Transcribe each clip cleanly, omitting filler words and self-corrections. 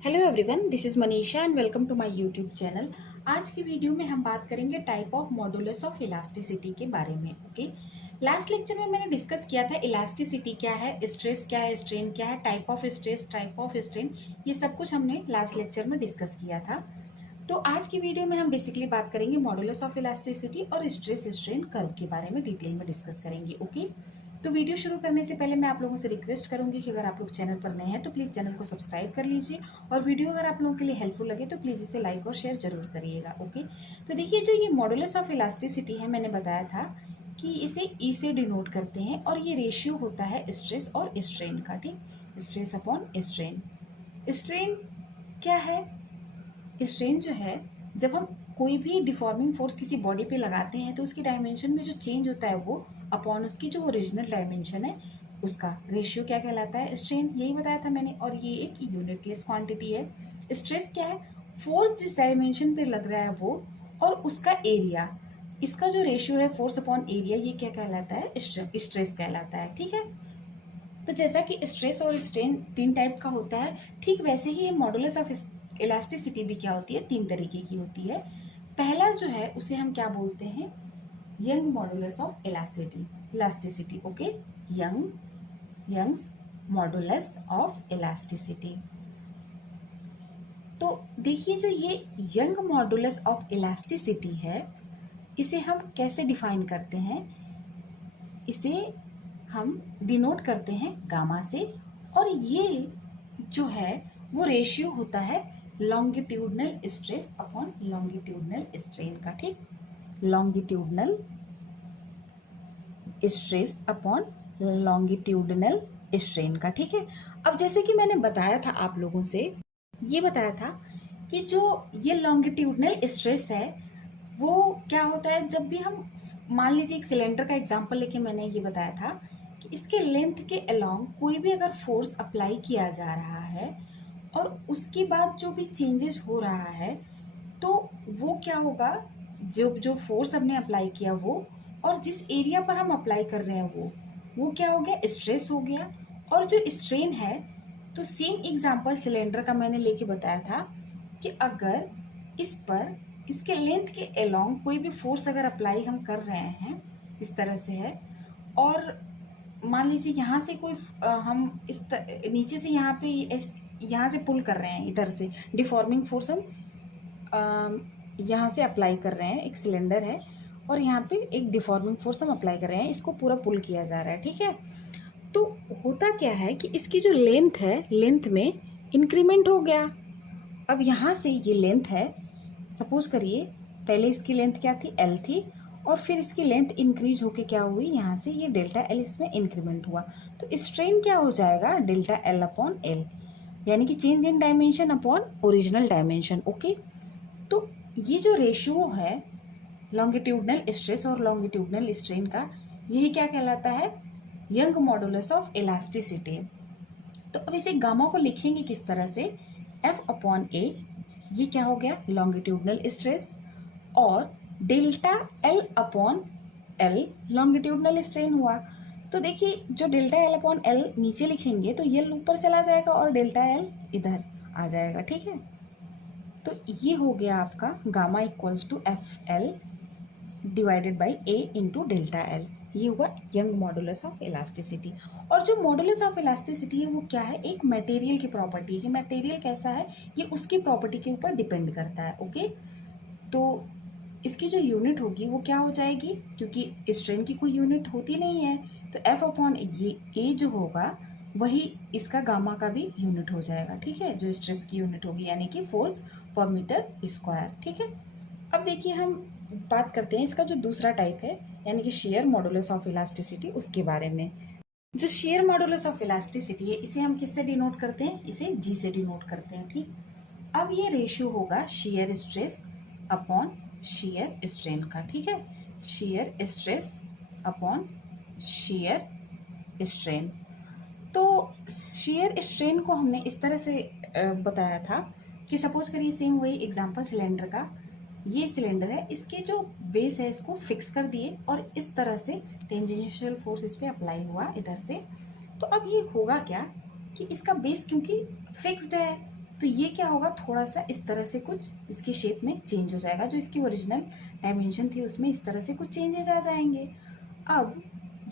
Hello everyone, this is Manisha and welcome to my YouTube channel. आज की video में हम बात करेंगे type of modulus of elasticity के बारे में। ओके, लास्ट लेक्चर में मैंने डिस्कस किया था इलास्टिसिटी क्या है, स्ट्रेस क्या है, स्ट्रेन क्या है, type of stress, type of strain, ये सब कुछ हमने लास्ट लेक्चर में डिस्कस किया था। तो आज की वीडियो में हम बेसिकली बात करेंगे मॉडुलस ऑफ इलास्टिसिटी और स्ट्रेस स्ट्रेन कर्व के बारे में डिटेल में डिस्कस करेंगे। ओके, तो वीडियो शुरू करने से पहले मैं आप लोगों से रिक्वेस्ट करूंगी कि अगर आप लोग चैनल पर नए हैं तो प्लीज़ चैनल को सब्सक्राइब कर लीजिए और वीडियो अगर आप लोगों के लिए हेल्पफुल लगे तो प्लीज़ इसे लाइक और शेयर जरूर करिएगा। ओके, तो देखिए जो ये मॉडुलस ऑफ इलास्टिसिटी है, मैंने बताया था कि इसे ई से डिनोट करते हैं और ये रेशियो होता है स्ट्रेस और स्ट्रेन का। ठीक, स्ट्रेस अपॉन स्ट्रेन। स्ट्रेन क्या है? स्ट्रेन जो है, जब हम कोई भी डिफॉर्मिंग फोर्स किसी बॉडी पे लगाते हैं तो उसकी डायमेंशन में जो चेंज होता है वो अपॉन उसकी जो ओरिजिनल डायमेंशन है उसका रेशियो क्या कहलाता है? स्ट्रेन। यही बताया था मैंने, और ये एक यूनिटलेस क्वांटिटी है। स्ट्रेस क्या है? फोर्स जिस डायमेंशन पे लग रहा है वो और उसका एरिया, इसका जो रेशियो है फोर्स अपॉन एरिया, ये क्या कहलाता है? स्ट्रेस कहलाता है। ठीक है, तो जैसा कि स्ट्रेस और स्ट्रेन तीन टाइप का होता है, ठीक वैसे ही ये मॉडुलस ऑफ इलास्टिसिटी भी क्या होती है? तीन तरीके की होती है। पहला जो है उसे हम क्या बोलते हैं? Young modulus of elasticity. Okay, Young's modulus of elasticity. तो देखिए जो ये यंग मॉडुलस ऑफ इलास्टिसिटी है, इसे हम कैसे डिफाइन करते हैं? इसे हम डिनोट करते हैं गामा से, और ये जो है वो रेशियो होता है longitudinal stress upon longitudinal strain का। ठीक, longitudinal stress upon longitudinal strain का। ठीक है, अब जैसे कि मैंने बताया था आप लोगों से, ये बताया था कि जो ये लॉन्गिट्यूडनल स्ट्रेस है वो क्या होता है? जब भी हम, मान लीजिए एक सिलेंडर का एग्जांपल लेके मैंने ये बताया था कि इसके लेंथ के अलोंग कोई भी अगर फोर्स अप्लाई किया जा रहा है और उसके बाद जो भी चेंजेस हो रहा है तो वो क्या होगा? जो जो फोर्स हमने अप्लाई किया वो, और जिस एरिया पर हम अप्लाई कर रहे हैं वो क्या हो गया? स्ट्रेस हो गया। और जो स्ट्रेन है, तो सेम एग्जांपल सिलेंडर का मैंने लेके बताया था कि अगर इस पर, इसके लेंथ के अलोंग कोई भी फोर्स अगर अप्लाई हम कर रहे हैं, इस तरह से है, और मान लीजिए यहाँ से कोई हम नीचे से यहाँ पे यहाँ से पुल कर रहे हैं, इधर से डिफॉर्मिंग फोर्स हम यहाँ से अप्लाई कर रहे हैं। एक सिलेंडर है और यहाँ पे एक डिफॉर्मिंग फोर्स हम अप्लाई कर रहे हैं, इसको पूरा पुल किया जा रहा है। ठीक है, तो होता क्या है कि इसकी जो लेंथ है, लेंथ में इंक्रीमेंट हो गया। अब यहाँ से ये लेंथ है, सपोज करिए पहले इसकी लेंथ क्या थी? एल थी, और फिर इसकी लेंथ इंक्रीज होके क्या हुई? यहाँ से ये डेल्टा एल इसमें इंक्रीमेंट हुआ। तो स्ट्रेन क्या हो जाएगा? डेल्टा एल अपॉन एल, यानी कि change in dimension upon original dimension. Okay, तो ये जो रेशियो है लॉन्गिट्यूडनल स्ट्रेस और लॉन्गिट्यूडनल स्ट्रेन का, यही क्या कहलाता है? Young modulus of elasticity. तो अब इसे गामा को लिखेंगे किस तरह से? एफ अपॉन ए, ये क्या हो गया? लॉन्गिट्यूडनल स्ट्रेस, और delta L upon L longitudinal strain हुआ। तो देखिए जो डेल्टा एल अपॉन एल नीचे लिखेंगे तो ये ऊपर चला जाएगा और डेल्टा एल इधर आ जाएगा। ठीक है, तो ये हो गया आपका gamma equals to F L divided by A into delta L. ये हुआ यंग मॉडुलस ऑफ इलास्टिसिटी। और जो मॉडुलस ऑफ इलास्टिसिटी है वो क्या है? एक मटेरियल की प्रॉपर्टी है कि मटेरियल कैसा है, ये उसकी प्रॉपर्टी के ऊपर डिपेंड करता है। ओके, तो इसकी जो यूनिट होगी वो क्या हो जाएगी? क्योंकि स्ट्रेन की कोई यूनिट होती नहीं है, तो एफ अपॉन ये ए जो होगा वही इसका गामा का भी यूनिट हो जाएगा। ठीक है, जो स्ट्रेस की यूनिट होगी, यानी कि फोर्स पर मीटर स्क्वायर। ठीक है, अब देखिए हम बात करते हैं इसका जो दूसरा टाइप है, यानी कि शेयर मॉडुलस ऑफ इलास्टिसिटी, उसके बारे में। जो शेयर मॉडुलस ऑफ इलास्टिसिटी है इसे हम किससे डिनोट करते हैं? इसे जी से डिनोट करते हैं। ठीक, अब ये रेशियो होगा shear stress upon shear strain का। ठीक है, shear stress upon shear strain. तो शेयर स्ट्रेन को हमने इस तरह से बताया था कि सपोज करिए सेम वही एग्जांपल सिलेंडर का, ये सिलेंडर है, इसके जो बेस है इसको फिक्स कर दिए और इस तरह से टेंजेंशियल फोर्स इस पर अप्लाई हुआ इधर से। तो अब ये होगा क्या कि इसका बेस क्योंकि फिक्स्ड है तो ये क्या होगा, थोड़ा सा इस तरह से कुछ इसकी शेप में चेंज हो जाएगा, जो इसकी ओरिजिनल डायमेंशन थी उसमें इस तरह से कुछ चेंजेस आ जाएंगे। अब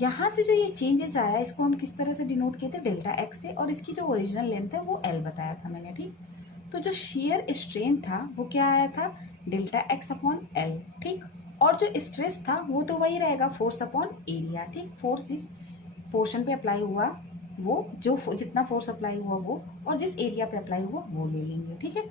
यहाँ से जो ये चेंजेस आया इसको हम किस तरह से डिनोट किए थे, डेल्टा एक्स से, और इसकी जो ओरिजिनल लेंथ है वो एल बताया था मैंने, ठीक। तो जो शेयर स्ट्रेन था वो क्या आया था, डेल्टा एक्स अपॉन एल, ठीक। और जो स्ट्रेस था वो तो वही रहेगा, फोर्स अपॉन एरिया, ठीक। फोर्स जिस पोर्शन पे अप्लाई हुआ वो, जितना फोर्स अप्लाई हुआ वो, और जिस एरिया पे अप्लाई हुआ वो ले लेंगे, ठीक है।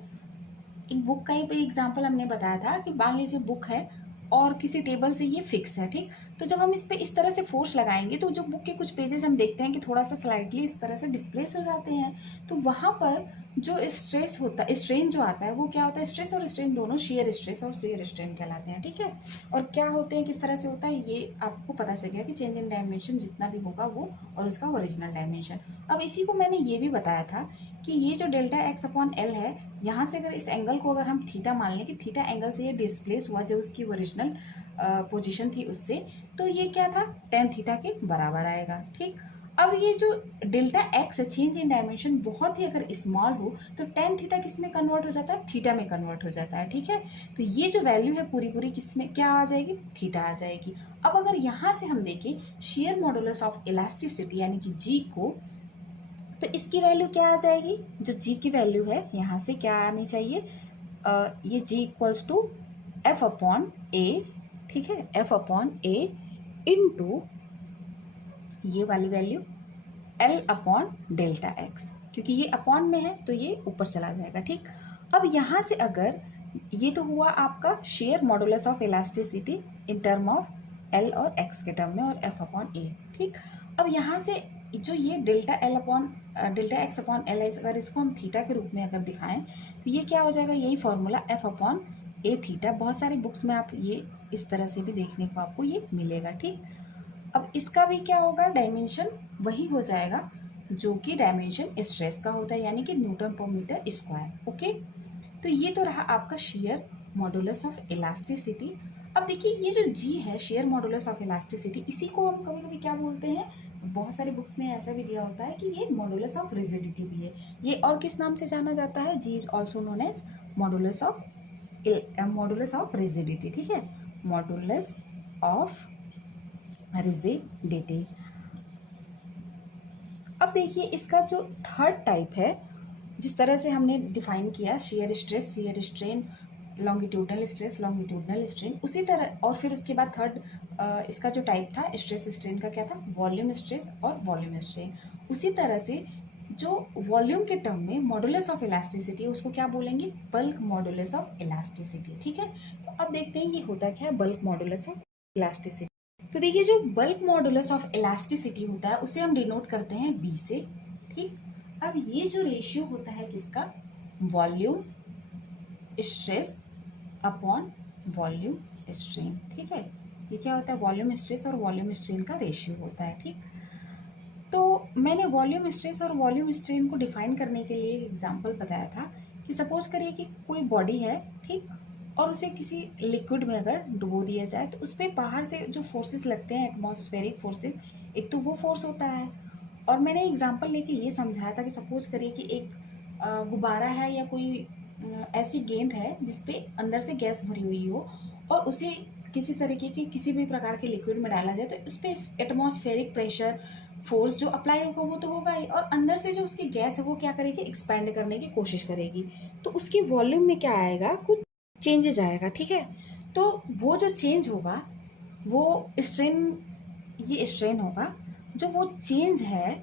एक बुक का ही एग्जाम्पल हमने बताया था कि मान लीजिए बुक है और किसी टेबल से ये फिक्स है, ठीक। तो जब हम इस पे इस तरह से फोर्स लगाएंगे तो जो बुक के कुछ पेजेस हम देखते हैं कि थोड़ा सा स्लाइटली इस तरह से डिस्प्लेस हो जाते हैं, तो वहाँ पर जो स्ट्रेस होता है, स्ट्रेन जो आता है वो क्या होता है, स्ट्रेस और स्ट्रेन दोनों शेयर स्ट्रेस और शेयर स्ट्रेन कहलाते हैं, ठीक है। और क्या होते हैं, किस तरह से होता है, ये आपको पता चल गया कि चेंज इन डायमेंशन जितना भी होगा वो और उसका ओरिजिनल डायमेंशन। अब इसी को मैंने ये भी बताया था कि ये जो डेल्टा एक्स अपॉन एल है, यहाँ से अगर इस एंगल को अगर हम थीटा मान लें कि थीटा एंगल से ये डिस्प्लेस हुआ जो उसकी ओरिजिनल पोजीशन थी उससे, तो ये क्या था, टेन थीटा के बराबर आएगा, ठीक। अब ये जो डेल्टा एक्स है, चेंज इन डायमेंशन बहुत ही अगर स्मॉल हो तो टेन थीटा किस में कन्वर्ट हो जाता है, थीटा में कन्वर्ट हो जाता है, ठीक है। तो ये जो वैल्यू है पूरी पूरी किस में क्या आ जाएगी, थीटा आ जाएगी। अब अगर यहाँ से हम देखें शेयर मॉडुलस ऑफ इलास्टिसिटी यानी कि जी को, तो इसकी वैल्यू क्या आ जाएगी, जो जी की वैल्यू है यहाँ से क्या आनी चाहिए, ये G equals to F upon ए, ठीक है, एफ अपॉन ए इंटू ये वाली value L upon delta x, क्योंकि ये अपॉन में है तो ये ऊपर चला जाएगा, ठीक। अब यहाँ से अगर ये तो हुआ आपका share modulus of elasticity in term of L और एक्स के टर्म में और एफ अपॉन ए, ठीक। अब यहाँ से जो ये delta L upon delta x upon L है, अगर इसको हम थीटा के रूप में अगर दिखाएं तो ये क्या हो जाएगा, यही फॉर्मूला एफ अपॉन ए थीटा, बहुत सारी बुक्स में आप ये इस तरह से भी देखने को आपको ये मिलेगा, ठीक। अब इसका भी क्या होगा, डायमेंशन वही हो जाएगा जो कि डायमेंशन स्ट्रेस का होता है, यानी कि न्यूटन पर मीटर स्क्वायर, ओके। तो ये तो रहा आपका शेयर मॉडुलस ऑफ इलास्टिसिटी। अब देखिए ये जो जी है, शेयर मॉडुलस ऑफ इलास्टिसिटी, इसी को हम कभी कभी क्या बोलते हैं, बहुत सारे बुक्स में ऐसा भी दिया होता है कि ये मॉडुलस ऑफ रिजिडिटी भी है, ये और किस नाम से जाना जाता है, G is also known as modulus of rigidity, ठीक है, मॉडुलस ऑफ रिजिडिटी। अब देखिए इसका जो थर्ड टाइप है, जिस तरह से हमने डिफाइन किया shear stress, shear strain, longitudinal stress, longitudinal strain, उसी तरह और फिर उसके बाद थर्ड इसका जो टाइप था स्ट्रेस स्ट्रेन का क्या था, वॉल्यूम स्ट्रेस और वॉल्यूम स्ट्रेन। उसी तरह से जो वॉल्यूम के टर्म में मॉडुलस ऑफ इलास्टिसिटी है उसको क्या बोलेंगे, बल्क मॉडुलस ऑफ इलास्टिसिटी, ठीक है। तो अब देखते हैं ये होता क्या है बल्क मॉडुलस ऑफ इलास्टिसिटी। तो देखिए जो बल्क मॉडुलस ऑफ इलास्टिसिटी होता है उसे हम डिनोट करते हैं बी से, ठीक। अब ये जो रेशियो होता है किसका, volume stress upon volume strain, ठीक है। ये क्या होता है, वॉल्यूम स्ट्रेस और वॉल्यूम स्ट्रेन का रेशियो होता है, ठीक। तो मैंने वॉल्यूम स्ट्रेस और वॉल्यूम स्ट्रेन को डिफाइन करने के लिए एग्जांपल बताया था कि सपोज करिए कि कोई बॉडी है, ठीक, और उसे किसी लिक्विड में अगर डुबो दिया जाए तो उस पर बाहर से जो फोर्सेस लगते हैं, एटमॉस्फेरिक फोर्सेस, एक तो वो फोर्स होता है, और मैंने एग्जांपल लेके ये समझाया था कि सपोज करिए कि एक गुब्बारा है या कोई ऐसी गेंद है जिसपे अंदर से गैस भरी हुई हो और उसे किसी तरीके के किसी भी प्रकार के लिक्विड में डाला जाए तो उस पर एटमॉस्फेरिक प्रेशर फोर्स जो अप्लाई होगा वो तो होगा ही, और अंदर से जो उसकी गैस है वो क्या करेगी, एक्सपेंड करने की कोशिश करेगी, तो उसकी वॉल्यूम में क्या आएगा, कुछ चेंजेस आएगा, ठीक है। तो वो जो चेंज होगा वो स्ट्रेन, ये स्ट्रेन होगा, जो वो चेंज है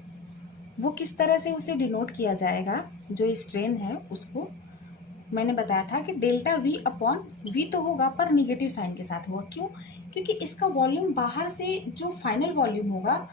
वो किस तरह से उसे डिनोट किया जाएगा, जो स्ट्रेन है उसको मैंने बताया था कि डेल्टा वी अपॉन वी तो होगा पर निगेटिव साइन के साथ होगा, क्यों, क्योंकि इसका वॉल्यूम बाहर से जो फाइनल वॉल्यूम होगा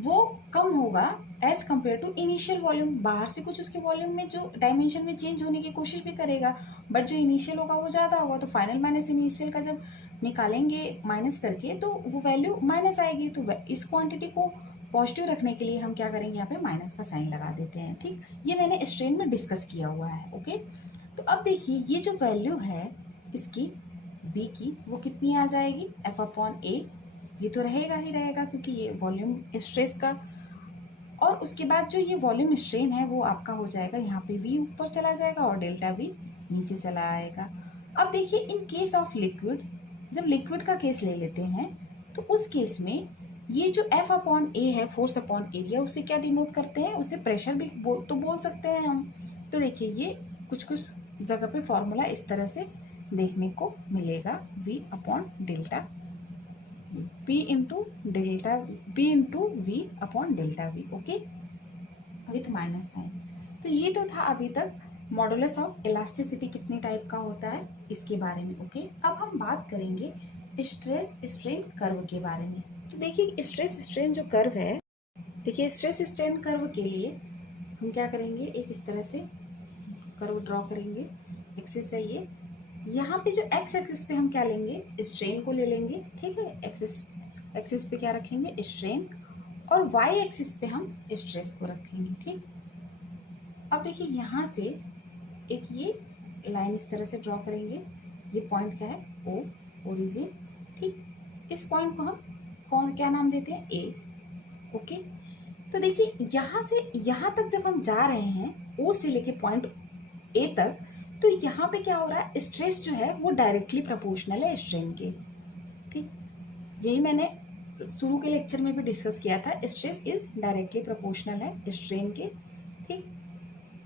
वो कम होगा as compare to initial volume, बाहर से कुछ उसके वॉल्यूम में जो डायमेंशन में चेंज होने की कोशिश भी करेगा बट जो इनिशियल होगा वो ज़्यादा होगा, तो फाइनल माइनस इनिशियल का जब निकालेंगे माइनस करके तो वो वैल्यू माइनस आएगी, तो इस क्वांटिटी को पॉजिटिव रखने के लिए हम क्या करेंगे, यहाँ पे माइनस का साइन लगा देते हैं, ठीक। ये मैंने स्ट्रेन में डिस्कस किया हुआ है, ओके। तो अब देखिए ये जो वैल्यू है इसकी बी की वो कितनी आ जाएगी, एफ अपॉन ए, ये तो रहेगा ही रहेगा क्योंकि ये वॉल्यूम स्ट्रेस का, और उसके बाद जो ये वॉल्यूम स्ट्रेन है वो आपका हो जाएगा, यहाँ पे v ऊपर चला जाएगा और डेल्टा v नीचे चला आएगा। अब देखिए इन केस ऑफ लिक्विड, जब लिक्विड का केस ले लेते हैं तो उस केस में ये जो F अपॉन ए है, फोर्स अपॉन एरिया, उसे क्या डिनोट करते हैं, उसे प्रेशर भी बोल सकते हैं हम। तो देखिए ये कुछ कुछ जगह पे फॉर्मूला इस तरह से देखने को मिलेगा, v upon delta P into delta P into V upon delta V, okay, with minus sign. तो ये तो था अभी तक मॉडुलस ऑफ इलास्टिसिटी कितने टाइप का होता है इसके बारे में, ओके। अब हम बात करेंगे स्ट्रेस स्ट्रेन कर्व के बारे में। तो देखिए स्ट्रेस स्ट्रेन जो कर्व है, देखिए स्ट्रेस स्ट्रेन कर्व के लिए हम क्या करेंगे, एक इस तरह से कर्व ड्रॉ करेंगे, एक्सिस है ये, यहाँ पे जो एक्स एक्सिस पे हम क्या लेंगे, स्ट्रेन को ले लेंगे, ठीक है, एक्सिस पे क्या रखेंगे, स्ट्रेन, और वाई एक्सिस पे हम स्ट्रेस को रखेंगे, ठीक। अब देखिए यहाँ से एक ये लाइन इस तरह से ड्रॉ करेंगे, ये पॉइंट क्या है, ओ, ओरिजिन, ठीक। इस पॉइंट को हम क्या नाम देते हैं, ए, ओके। तो देखिए यहाँ से यहाँ तक जब हम जा रहे हैं ओ से लेके पॉइंट ए तक, तो यहाँ पे क्या हो रहा है, स्ट्रेस जो है वो डायरेक्टली प्रोपोर्शनल है स्ट्रेन के, ठीक। यही मैंने शुरू के लेक्चर में भी डिस्कस किया था, स्ट्रेस इज डायरेक्टली प्रोपोर्शनल है स्ट्रेन के, ठीक।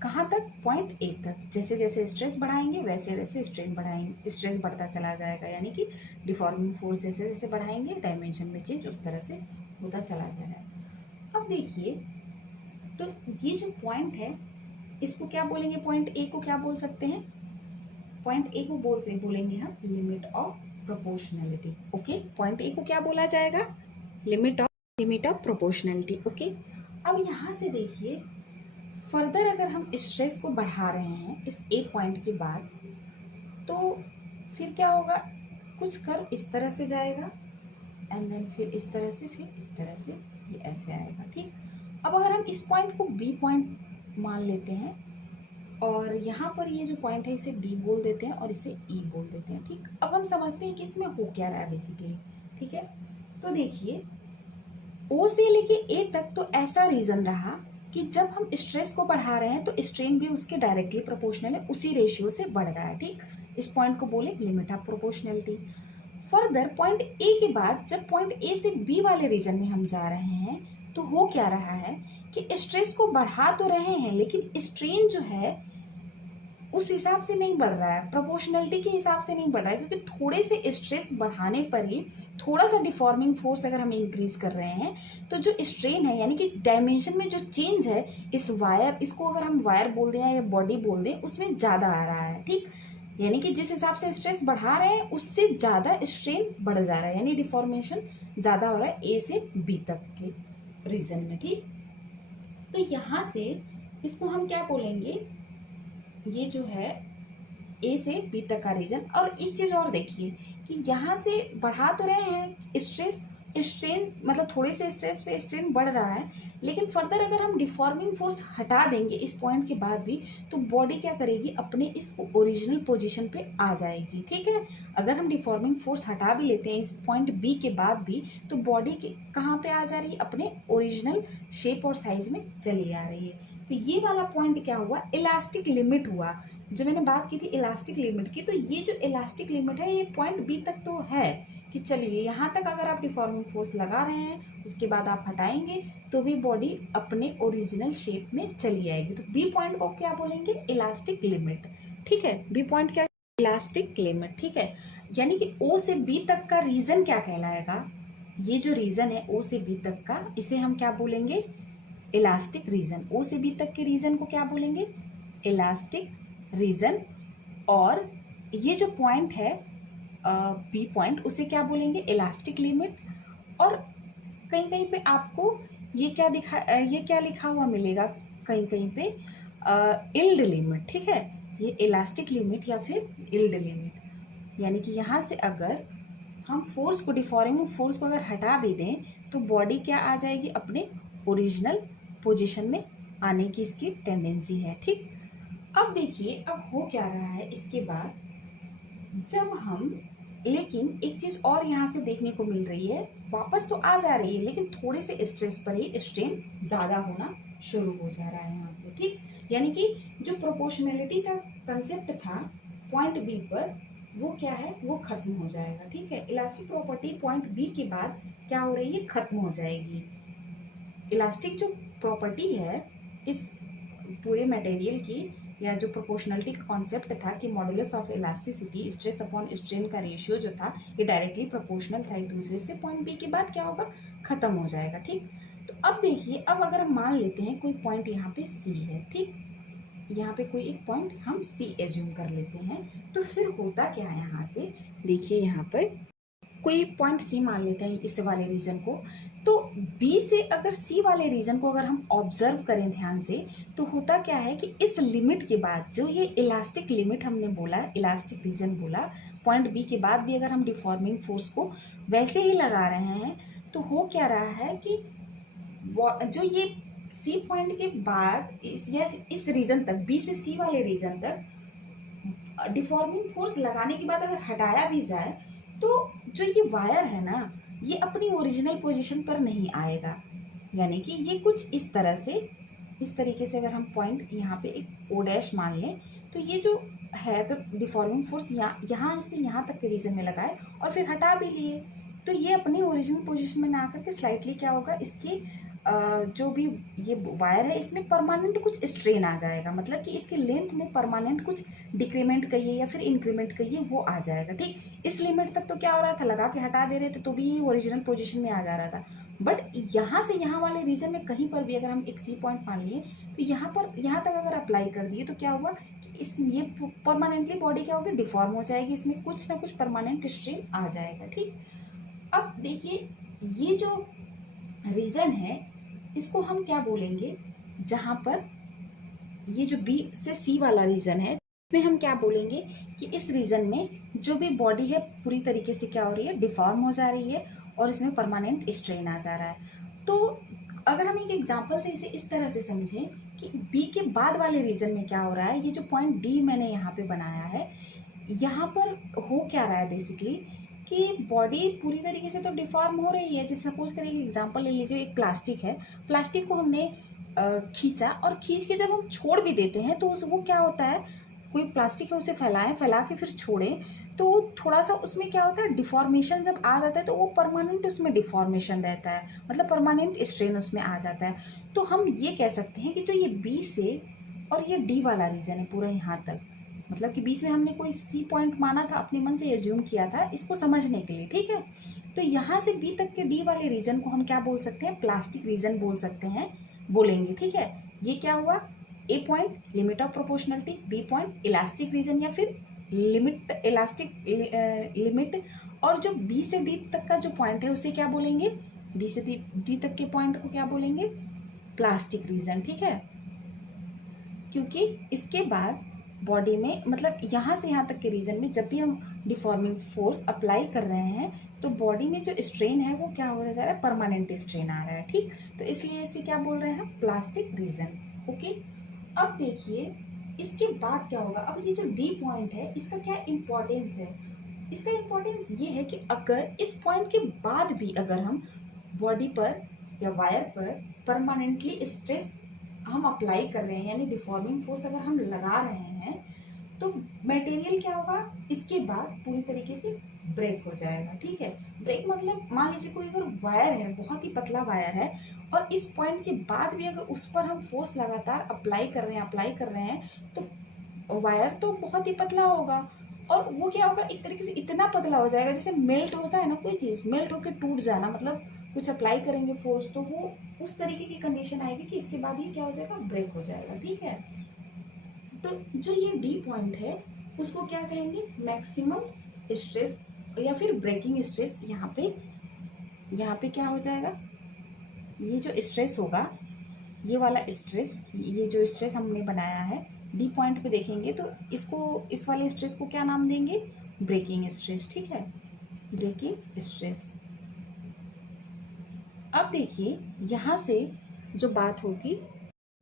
कहाँ तक, पॉइंट ए तक। जैसे जैसे स्ट्रेस बढ़ाएंगे वैसे वैसे स्ट्रेन बढ़ाएंगे, स्ट्रेस बढ़ता चला जाएगा, यानी कि डिफॉर्मिंग फोर्स जैसे जैसे बढ़ाएंगे डायमेंशन में चेंज उस तरह से होता चला जाएगा। अब देखिए तो ये जो पॉइंट है इसको क्या बोलेंगे, पॉइंट ए को क्या बोल सकते हैं, पॉइंट ए को बोलेंगे हम limit of proportionality, okay. Point A को क्या बोला जाएगा, लिमिट ऑफ प्रोपोर्शनैलिटी, ओके। अब यहाँ से देखिए फर्दर अगर हम स्ट्रेस को बढ़ा रहे हैं इस ए पॉइंट के बाद, तो फिर क्या होगा, कुछ कर्व इस तरह से जाएगा एंड देन फिर इस तरह से, फिर इस तरह से, ये ऐसे आएगा, ठीक। अब अगर हम इस पॉइंट को बी पॉइंट मान लेते हैं और यहाँ पर ये जो पॉइंट है इसे डी बोल देते हैं और इसे ई बोल देते हैं, ठीक। अब हम समझते हैं कि इसमें हो क्या रहा है बेसिकली, ठीक है। तो देखिए ओ से लेके ए तक तो ऐसा रीजन रहा कि जब हम स्ट्रेस को बढ़ा रहे हैं तो स्ट्रेन भी उसके डायरेक्टली प्रोपोर्शनल है, उसी रेशियो से बढ़ रहा है, ठीक। इस पॉइंट को बोले limit of proportionality. Further point A के बाद जब पॉइंट ए से बी वाले रीजन में हम जा रहे हैं तो हो क्या रहा है कि स्ट्रेस को बढ़ा तो रहे हैं लेकिन स्ट्रेन जो है उस हिसाब से नहीं बढ़ रहा है, प्रोपोर्शनलिटी के हिसाब से नहीं बढ़ रहा है, क्योंकि थोड़े से स्ट्रेस बढ़ाने पर ही थोड़ा सा डिफॉर्मिंग फोर्स अगर हम इंक्रीज कर रहे हैं तो जो स्ट्रेन है यानी कि डायमेंशन में जो चेंज है इस वायर, इसको अगर हम वायर बोल दें या बॉडी बोल दें, उसमें ज़्यादा आ रहा है, ठीक। यानी कि जिस हिसाब से स्ट्रेस बढ़ा रहे हैं उससे ज़्यादा स्ट्रेन बढ़ जा रहा है, यानी डिफॉर्मेशन ज़्यादा हो रहा है ए से बी तक के रीजन में, ठीक। तो यहाँ से इसको हम क्या बोलेंगे, ये जो है ए से बी तक का रीजन। और एक चीज और देखिए कि यहाँ से बढ़ा तो रहे हैं स्ट्रेस, स्ट्रेन मतलब थोड़े से स्ट्रेस पे स्ट्रेन बढ़ रहा है, लेकिन फर्दर अगर हम डिफॉर्मिंग फोर्स हटा देंगे इस पॉइंट के बाद भी तो बॉडी क्या करेगी, अपने इस ओरिजिनल पोजीशन पे आ जाएगी, ठीक है। अगर हम डिफॉर्मिंग फोर्स हटा भी लेते हैं इस पॉइंट बी के बाद भी तो बॉडी कहाँ पे आ जा रही है, अपने ओरिजिनल शेप और साइज में चली आ रही है। तो ये वाला पॉइंट क्या हुआ, इलास्टिक लिमिट हुआ। जो मैंने बात की थी इलास्टिक लिमिट की, तो ये जो इलास्टिक लिमिट है ये पॉइंट बी तक तो है कि चलिए यहाँ तक अगर आप डिफॉर्मिंग फोर्स लगा रहे हैं उसके बाद आप हटाएंगे तो भी बॉडी अपने ओरिजिनल शेप में चली आएगी। तो बी पॉइंट को क्या बोलेंगे, इलास्टिक लिमिट, ठीक है। बी पॉइंट क्या, इलास्टिक लिमिट, ठीक है। यानी कि ओ से बी तक का रीजन क्या कहलाएगा, ये जो रीजन है ओ से बी तक का, इसे हम क्या बोलेंगे, इलास्टिक रीजन। ओ से बी तक के रीजन को क्या बोलेंगे, इलास्टिक रीजन। और ये जो पॉइंट है बी पॉइंट, उसे क्या बोलेंगे, इलास्टिक लिमिट। और कहीं कहीं पे आपको ये क्या लिखा हुआ मिलेगा, कहीं कहीं पे इल्ड लिमिट, ठीक है। ये इलास्टिक लिमिट या फिर इल्ड लिमिट, यानी कि यहाँ से अगर हम फोर्स को, डिफॉर्मिंग फोर्स को अगर हटा भी दें तो बॉडी क्या आ जाएगी, अपने ओरिजिनल पोजीशन में आने की इसकी टेंडेंसी है, ठीक। अब देखिए अब हो क्या रहा है इसके बाद, जब हम लेकिन एक चीज और यहाँ से देखने को मिल रही है, वापस तो आ जा रही है लेकिन थोड़े से स्ट्रेस पर ही स्ट्रेन ज्यादा होना शुरू हो जा रहा है यहाँ पे, ठीक। यानी कि जो प्रोपोर्शनैलिटी का कंसेप्ट था पॉइंट बी पर, वो क्या है, वो खत्म हो जाएगा, ठीक है। इलास्टिक प्रॉपर्टी पॉइंट बी के बाद क्या हो रही है, खत्म हो जाएगी। इलास्टिक जो प्रॉपर्टी है इस पूरे मटेरियल की, या जो प्रोपोर्शनलिटी का कॉन्सेप्ट था कि modulus of elasticity stress upon strain का रेशियो जो था ये डायरेक्टली प्रोपोर्शनल था एक दूसरे से, पॉइंट बी के बाद क्या होगा, खत्म हो जाएगा, ठीक। तो अब देखिए, अब अगर हम मान लेते हैं कोई पॉइंट यहाँ पे सी है, ठीक, यहाँ पे कोई एक पॉइंट हम सी एज्यूम कर लेते हैं, तो फिर होता क्या है यहाँ से, देखिए यहाँ पर कोई पॉइंट सी मान लेते हैं इस वाले रीजन को, तो बी से अगर सी वाले रीजन को अगर हम ऑब्जर्व करें ध्यान से, तो होता क्या है कि इस लिमिट के बाद जो ये इलास्टिक लिमिट हमने बोला, इलास्टिक रीजन बोला, पॉइंट बी के बाद भी अगर हम डिफॉर्मिंग फोर्स को वैसे ही लगा रहे हैं, तो हो क्या रहा है कि जो ये सी पॉइंट के बाद इस रीजन तक, बी से सी वाले रीजन तक डिफॉर्मिंग फोर्स लगाने के बाद अगर हटाया भी जाए, तो जो ये वायर है ना, ये अपनी ओरिजिनल पोजीशन पर नहीं आएगा। यानी कि ये कुछ इस तरह से, इस तरीके से अगर हम पॉइंट यहाँ पे एक ओ डैश मान लें, तो ये जो है अगर डिफॉर्मिंग फोर्स यहाँ से यहाँ तक के रीजन में लगाए और फिर हटा भी लिए, तो ये अपनी ओरिजिनल पोजीशन में ना आकर के स्लाइटली क्या होगा, इसके जो भी ये वायर है इसमें परमानेंट कुछ स्ट्रेन आ जाएगा, मतलब कि इसके लेंथ में परमानेंट कुछ डिक्रीमेंट कहिए या फिर इंक्रीमेंट कहिए, वो आ जाएगा, ठीक। इस लिमिट तक तो क्या हो रहा था, लगा के हटा दे रहे थे तो भी ये ओरिजिनल पोजीशन में आ जा रहा था। बट यहाँ से यहाँ वाले रीजन में कहीं पर भी अगर हम एक सी पॉइंट मान लिए, तो यहाँ पर यहाँ तक अगर अप्लाई कर दिए, तो क्या होगा कि इस ये परमानेंटली बॉडी क्या होगी, डिफॉर्म हो जाएगी, इसमें कुछ ना कुछ परमानेंट स्ट्रेन आ जाएगा, ठीक। अब देखिए, ये जो रीजन है इसको हम क्या बोलेंगे, जहां पर ये जो बी से सी वाला रीजन है, इसमें हम क्या बोलेंगे कि इस रीजन में जो भी बॉडी है पूरी तरीके से क्या हो रही है, डिफॉर्म हो जा रही है और इसमें परमानेंट स्ट्रेन आ जा रहा है। तो अगर हम एक एग्जांपल से इसे इस तरह से समझें कि बी के बाद वाले रीजन में क्या हो रहा है, ये जो पॉइंट डी मैंने यहाँ पे बनाया है, यहाँ पर हो क्या रहा है बेसिकली कि बॉडी पूरी तरीके से तो डिफॉर्म हो रही है। जैसे सपोज करें, एक एग्जांपल ले लीजिए, एक प्लास्टिक है, प्लास्टिक को हमने खींचा और खींच के जब हम छोड़ भी देते हैं, तो उस वो क्या होता है, कोई प्लास्टिक है उसे फैलाएं, फैला के फिर छोड़ें, तो थोड़ा सा उसमें क्या होता है, डिफॉर्मेशन जब आ जाता है तो वो परमानेंट उसमें डिफॉर्मेशन रहता है, मतलब परमानेंट स्ट्रेन उसमें आ जाता है। तो हम ये कह सकते हैं कि जो ये बी से और ये डी वाला रीजन है पूरा यहाँ तक, मतलब कि बीच में हमने कोई सी पॉइंट माना था, अपने मन से एज्यूम किया था इसको समझने के लिए, ठीक है। तो यहाँ से बी तक के डी वाले रीजन को हम क्या बोल सकते हैं, प्लास्टिक रीजन बोल सकते हैं, बोलेंगे, ठीक है। ये क्या हुआ, A point limit of proportionality, B point elastic region या फिर लिमिट, इलास्टिक लिमिट, और जो बी से डी तक का जो पॉइंट है उसे क्या बोलेंगे, बी से डी तक के पॉइंट को क्या बोलेंगे, प्लास्टिक रीजन, ठीक है। क्योंकि इसके बाद बॉडी में, मतलब यहाँ से यहाँ तक के रीजन में जब भी हम डिफॉर्मिंग फोर्स अप्लाई कर रहे हैं, तो बॉडी में जो स्ट्रेन है वो क्या हो जा रहा है, परमानेंट स्ट्रेन आ रहा है, ठीक। तो इसलिए इसे क्या बोल रहे हैं, प्लास्टिक रीजन, ओके। अब देखिए इसके बाद क्या होगा, अब ये जो डी पॉइंट है इसका क्या इम्पोर्टेंस है, इसका इम्पोर्टेंस ये है कि अगर इस पॉइंट के बाद भी अगर हम बॉडी पर या वायर पर परमानेंटली स्ट्रेस हम अप्लाई कर रहे हैं, यानी डिफॉर्मिंग फोर्स अगर हम लगा रहे हैं, तो मटेरियल क्या होगा, इसके बाद पूरी तरीके से ब्रेक हो जाएगा, ठीक है। ब्रेक मतलब मान लीजिए कोई अगर वायर है, बहुत ही पतला वायर है, और इस पॉइंट के बाद भी अगर उस पर हम फोर्स लगातार अप्लाई कर रहे हैं, तो वायर तो बहुत ही पतला होगा, और वो क्या होगा, एक तरीके से इतना पतला हो जाएगा जैसे मेल्ट होता है ना, कोई चीज़ मेल्ट होकर टूट जाना, मतलब कुछ अप्लाई करेंगे फोर्स तो वो उस तरीके की कंडीशन आएगी कि इसके बाद ये क्या हो जाएगा, ब्रेक हो जाएगा, ठीक है। तो जो ये डी पॉइंट है उसको क्या कहेंगे, मैक्सिमम स्ट्रेस या फिर ब्रेकिंग स्ट्रेस। यहाँ पे क्या हो जाएगा, ये जो स्ट्रेस होगा, ये वाला स्ट्रेस, ये जो स्ट्रेस हमने बनाया है डी पॉइंट पे देखेंगे, तो इसको, इस वाले स्ट्रेस को क्या नाम देंगे, ब्रेकिंग स्ट्रेस, ठीक है, ब्रेकिंग स्ट्रेस। अब देखिए यहाँ से जो बात होगी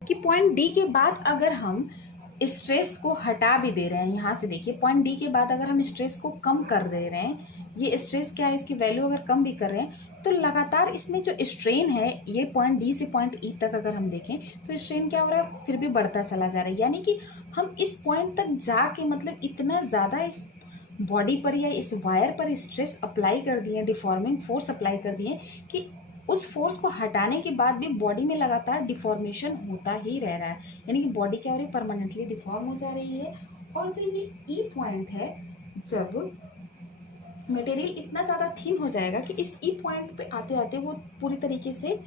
कि पॉइंट डी के बाद अगर हम स्ट्रेस को हटा भी दे रहे हैं, यहाँ से देखिए पॉइंट डी के बाद अगर हम स्ट्रेस को कम कर दे रहे हैं, ये स्ट्रेस क्या है, इसकी वैल्यू अगर कम भी कर रहे हैं, तो लगातार इसमें जो स्ट्रेन है, ये पॉइंट डी से पॉइंट ई तक अगर हम देखें तो स्ट्रेन क्या हो रहा है, फिर भी बढ़ता चला जा रहा है। यानी कि हम इस पॉइंट तक जाके मतलब इतना ज़्यादा इस बॉडी पर या इस वायर पर स्ट्रेस अप्लाई कर दिए, डिफॉर्मिंग फोर्स अप्लाई कर दिए कि उस फोर्स को हटाने के बाद भी बॉडी में लगातार डिफॉर्मेशन होता ही रह रहा है। यानी कि बॉडी क्या हो रही है, परमानेंटली डिफॉर्म हो जा रही है। और जो ये ई पॉइंट है, जब मटेरियल इतना ज़्यादा थिन हो जाएगा कि इस ई पॉइंट पे आते आते वो पूरी तरीके से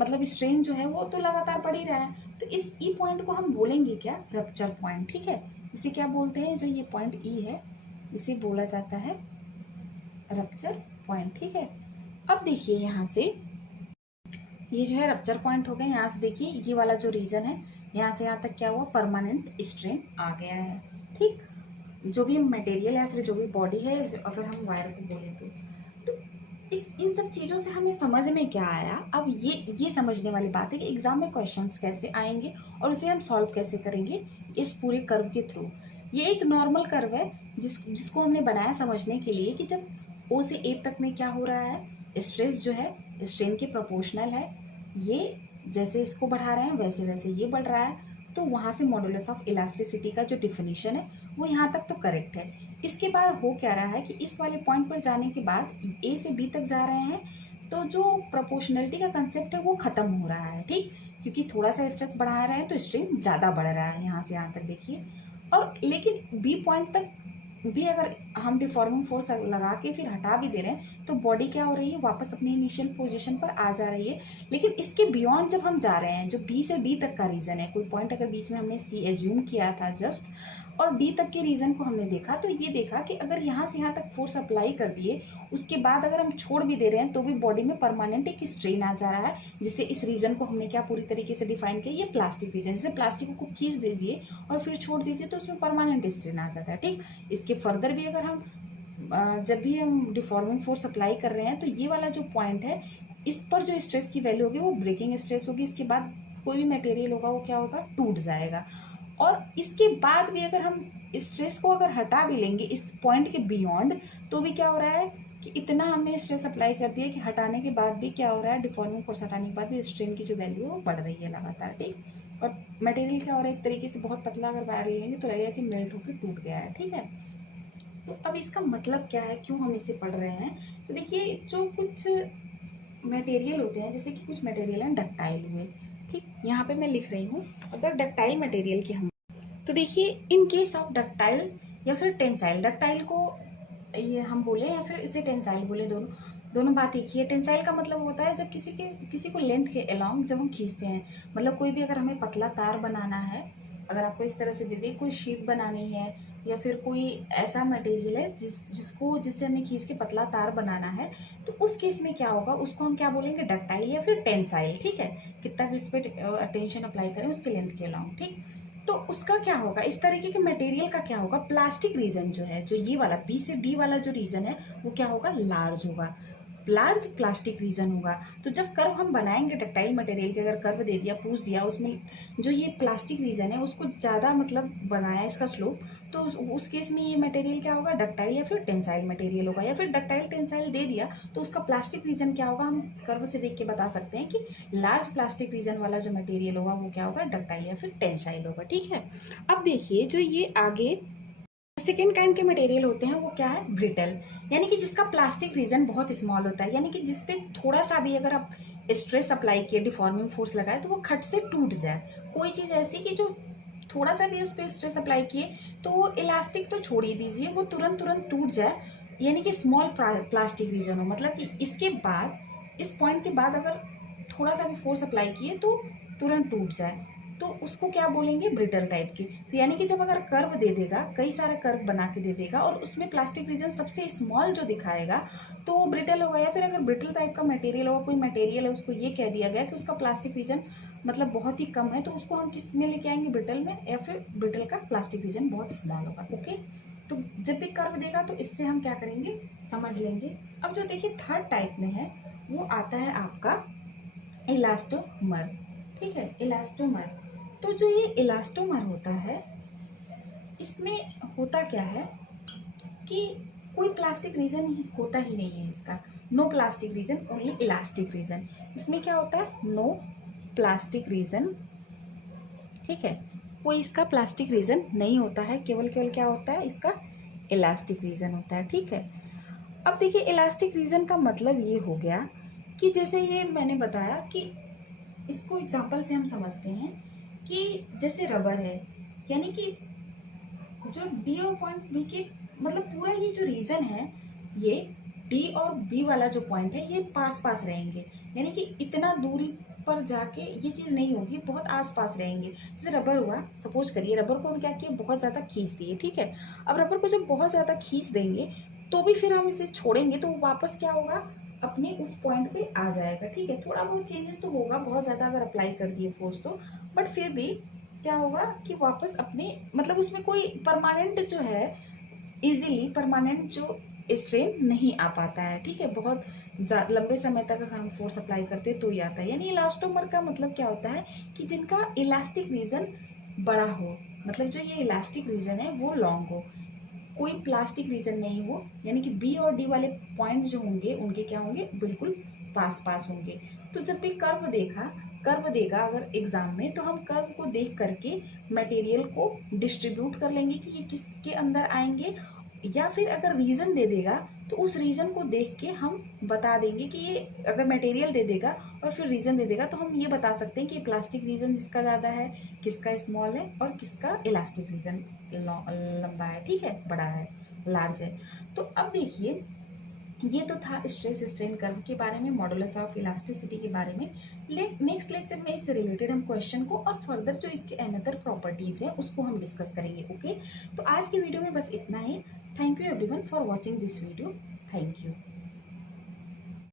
मतलब स्ट्रेन जो है वो तो लगातार बढ़ ही रहा है, तो इस ई पॉइंट को हम बोलेंगे क्या, रप्चर पॉइंट। ठीक है, इसे क्या बोलते हैं, जो ये पॉइंट ई है इसे बोला जाता है रप्चर पॉइंट। ठीक है, अब देखिए यहाँ से ये जो है रप्चर पॉइंट हो गए। यहाँ से देखिए ये वाला जो रीजन है, यहाँ से यहाँ तक क्या हुआ, परमानेंट स्ट्रेन आ गया है। ठीक, जो भी मटेरियल या फिर जो भी बॉडी है, अगर हम वायर को बोले तो इस इन सब चीज़ों से हमें समझ में क्या आया। अब ये समझने वाली बात है कि एग्जाम में क्वेश्चंस कैसे आएंगे और उसे हम सॉल्व कैसे करेंगे इस पूरे कर्व के थ्रू। ये एक नॉर्मल कर्व है जिसको हमने बनाया समझने के लिए कि जब ओ से ए तक में क्या हो रहा है, स्ट्रेस जो है स्ट्रेन के प्रोपोर्शनल है, ये जैसे इसको बढ़ा रहे हैं वैसे वैसे ये बढ़ रहा है, तो वहाँ से मॉडुलस ऑफ इलास्टिसिटी का जो डिफिनीशन है वो यहाँ तक तो करेक्ट है। इसके बाद हो क्या रहा है कि इस वाले पॉइंट पर जाने के बाद ए से बी तक जा रहे हैं, तो जो प्रोपोर्शनलिटी का कंसेप्ट है वो खत्म हो रहा है। ठीक, क्योंकि थोड़ा सा स्ट्रेस बढ़ा रहे हैं तो स्ट्रेन ज़्यादा बढ़ रहा है यहाँ से यहाँ तक देखिए। और लेकिन बी पॉइंट तक भी अगर हम डिफॉर्मिंग फोर्स लगा के फिर हटा भी दे रहे हैं तो बॉडी क्या हो रही है, वापस अपनी इनिशियल पोजीशन पर आ जा रही है। लेकिन इसके बियॉन्ड जब हम जा रहे हैं, जो बी से डी तक का रीजन है, कोई पॉइंट अगर बीच में हमने सी एज्यूम किया था जस्ट, और डी तक के रीजन को हमने देखा, तो ये देखा कि अगर यहाँ से यहाँ तक फोर्स अप्लाई कर दिए, उसके बाद अगर हम छोड़ भी दे रहे हैं तो भी बॉडी में परमानेंट एक स्ट्रेन आ जा रहा है, जिससे इस रीजन को हमने क्या पूरी तरीके से डिफाइन किया, ये प्लास्टिक रीजन। जैसे प्लास्टिक को खींच दीजिए और फिर छोड़ दीजिए तो उसमें परमानेंट स्ट्रेन आ जाता है। ठीक, इसके फर्दर भी अगर हम जब भी हम डिफॉर्मिंग फोर्स अप्लाई कर रहे हैं तो ये वाला जो पॉइंट है, इस पर जो स्ट्रेस की वैल्यू होगी वो ब्रेकिंग स्ट्रेस होगी। इसके बाद कोई भी मटेरियल होगा वो क्या होगा, टूट जाएगा। और इसके बाद भी अगर हम स्ट्रेस को अगर हटा भी लेंगे इस पॉइंट के बियॉन्ड, तो भी क्या हो रहा है कि इतना हमने स्ट्रेस अप्लाई कर दिया कि हटाने के बाद भी क्या हो रहा है, डिफॉर्मिंग फोर्स हटाने के बाद भी स्ट्रेन की जो वैल्यू वो बढ़ रही है लगातार। ठीक, और मटेरियल क्या हो रहा है, एक तरीके से बहुत पतला अगर वायर लेंगे तो लगेगा कि मेल्ट होकर टूट गया है। ठीक है, तो अब इसका मतलब क्या है, क्यों हम इसे पढ़ रहे हैं, तो देखिए जो कुछ मटेरियल होते हैं, जैसे कि कुछ मटेरियल हैं डक्टाइल हुए। ठीक, यहाँ पे मैं लिख रही हूँ, अगर डक्टाइल मटेरियल की हम, तो देखिए इन केस ऑफ डक्टाइल या फिर टेंसाइल, डक्टाइल को ये हम बोले या फिर इसे टेंसाइल बोले, दोनों दोनों बात एक ही है। टेंसाइल का मतलब होता है जब किसी को लेंथ के अलोंग जब हम खींचते हैं, मतलब कोई भी अगर हमें पतला तार बनाना है, अगर आपको इस तरह से दे दे, कोई शीट बनानी है या फिर कोई ऐसा मटेरियल है जिससे हमें खींच के पतला तार बनाना है, तो उस केस में क्या होगा, उसको हम क्या बोलेंगे, डक्टाइल या फिर टेंसाइल। ठीक है, कितना भी उस पर टेंशन अप्लाई करें उसके लेंथ के अलोंग। ठीक, तो उसका क्या होगा, इस तरीके के मटेरियल का क्या होगा, प्लास्टिक रीजन जो है, जो ये वाला बी से डी वाला जो रीजन है वो क्या होगा, लार्ज होगा, लार्ज प्लास्टिक रीजन होगा। तो जब कर्व हम बनाएंगे डक्टाइल मटेरियल के, अगर कर्व दे दिया, पूछ दिया, उसमें जो ये प्लास्टिक रीजन है उसको ज़्यादा मतलब बनाया इसका स्लोप, तो उस केस में ये मटेरियल क्या होगा, डक्टाइल या फिर टेंसाइल मटेरियल होगा। या फिर डक्टाइल टेंसाइल दे दिया तो उसका प्लास्टिक रीजन क्या होगा, हम कर्व से देख के बता सकते हैं कि लार्ज प्लास्टिक रीजन वाला जो मटेरियल होगा वो क्या होगा, डक्टाइल या फिर टेंसाइल होगा। ठीक है, अब देखिए जो ये आगे सेकेंड काइंड के मटेरियल होते हैं वो क्या है, ब्रिटल, यानी कि जिसका प्लास्टिक रीजन बहुत स्मॉल होता है, यानी कि जिसपे थोड़ा सा भी अगर आप स्ट्रेस अप्लाई किए, डिफॉर्मिंग फोर्स लगाए, तो वो खट से टूट जाए। कोई चीज़ ऐसी कि जो थोड़ा सा भी उस पर स्ट्रेस अप्लाई किए तो वो इलास्टिक तो छोड़ ही दीजिए, वो तुरंत तुरंत टूट जाए, यानी कि स्मॉल प्लास्टिक रीजन हो। मतलब कि इसके बाद, इस पॉइंट के बाद अगर थोड़ा सा भी फोर्स अप्लाई किए तो तुरंत टूट जाए, तो उसको क्या बोलेंगे, ब्रिटल टाइप की। तो यानी कि जब अगर कर्व दे देगा, कई सारा कर्व बना के दे देगा और उसमें प्लास्टिक रीजन सबसे स्मॉल जो दिखाएगा तो वो ब्रिटल होगा। या फिर अगर ब्रिटल टाइप का मटेरियल होगा, कोई मटेरियल है, उसको ये कह दिया गया कि उसका प्लास्टिक रीजन मतलब बहुत ही कम है, तो उसको हम किस में लेके आएंगे, ब्रिटल में, या फिर ब्रिटल का प्लास्टिक रीजन बहुत स्मॉल होगा। ओके, तो जब भी कर्व देगा तो इससे हम क्या करेंगे, समझ लेंगे। अब जो देखिए थर्ड टाइप में है वो आता है आपका इलास्टोमर। ठीक है, इलास्टोमर, तो जो ये इलास्टोमर होता है, इसमें होता क्या है कि कोई प्लास्टिक रीजन होता ही नहीं है इसका। No plastic region, only elastic region. इसमें क्या होता है, नो प्लास्टिक रीजन, ठीक है। कोई इसका प्लास्टिक रीजन नहीं होता है, केवल केवल क्या होता है, इसका इलास्टिक रीजन होता है, ठीक है। अब देखिए इलास्टिक रीजन का मतलब ये हो गया कि जैसे ये मैंने बताया कि इसको एग्जाम्पल से हम समझते हैं कि जैसे रबर है, यानी कि जो डी और पॉइंट बी के मतलब पूरा ये जो रीजन है, ये डी और बी वाला जो पॉइंट है ये पास पास रहेंगे, यानी कि इतना दूरी पर जाके ये चीज़ नहीं होगी, बहुत आस पास रहेंगे। जैसे रबर हुआ, सपोज करिए रबर को हम क्या किए, बहुत ज़्यादा खींच दिए, ठीक है। अब रबर को जब बहुत ज़्यादा खींच देंगे तो भी फिर हम इसे छोड़ेंगे तो वापस क्या होगा, अपने उस पॉइंट पे आ जाएगा, ठीक है। थोड़ा बहुत चेंजेस तो होगा, बहुत ज़्यादा अगर अप्लाई कर दिए फोर्स तो, बट फिर भी क्या होगा कि वापस अपने मतलब उसमें कोई परमानेंट जो है, इजीली परमानेंट जो स्ट्रेन नहीं आ पाता है, ठीक है। बहुत लंबे समय तक अगर हम फोर्स अप्लाई करते हैं तो ही आता है। यानी इलास्टोमर का मतलब क्या होता है कि जिनका इलास्टिक रीजन बड़ा हो, मतलब जो ये इलास्टिक रीजन है वो लॉन्ग हो, कोई प्लास्टिक रीजन नहीं हो, यानी कि बी और डी वाले पॉइंट जो होंगे उनके क्या होंगे, बिल्कुल पास पास होंगे। तो जब भी कर्व देगा अगर एग्जाम में, तो हम कर्व को देख करके मटेरियल को डिस्ट्रीब्यूट कर लेंगे कि ये किसके अंदर आएंगे, या फिर अगर रीजन दे देगा तो उस रीजन को देख के हम बता देंगे कि ये, अगर मटेरियल दे देगा और फिर रीजन दे देगा तो हम ये बता सकते हैं कि प्लास्टिक रीजन किसका ज़्यादा है, किसका स्मॉल है, और किसका इलास्टिक रीजन लंबा है, ठीक है, बड़ा है, लार्ज है। तो अब देखिए ये तो था स्ट्रेस स्ट्रेन कर्व के बारे में, मॉडुलस ऑफ इलास्टिसिटी के बारे में। नेक्स्ट लेक्चर में इससे रिलेटेड हम क्वेश्चन को और फर्दर जो इसके अनदर प्रॉपर्टीज है उसको हम डिस्कस करेंगे, ओके। तो आज की वीडियो में बस इतना ही। Thank you everyone for watching this video. Thank you.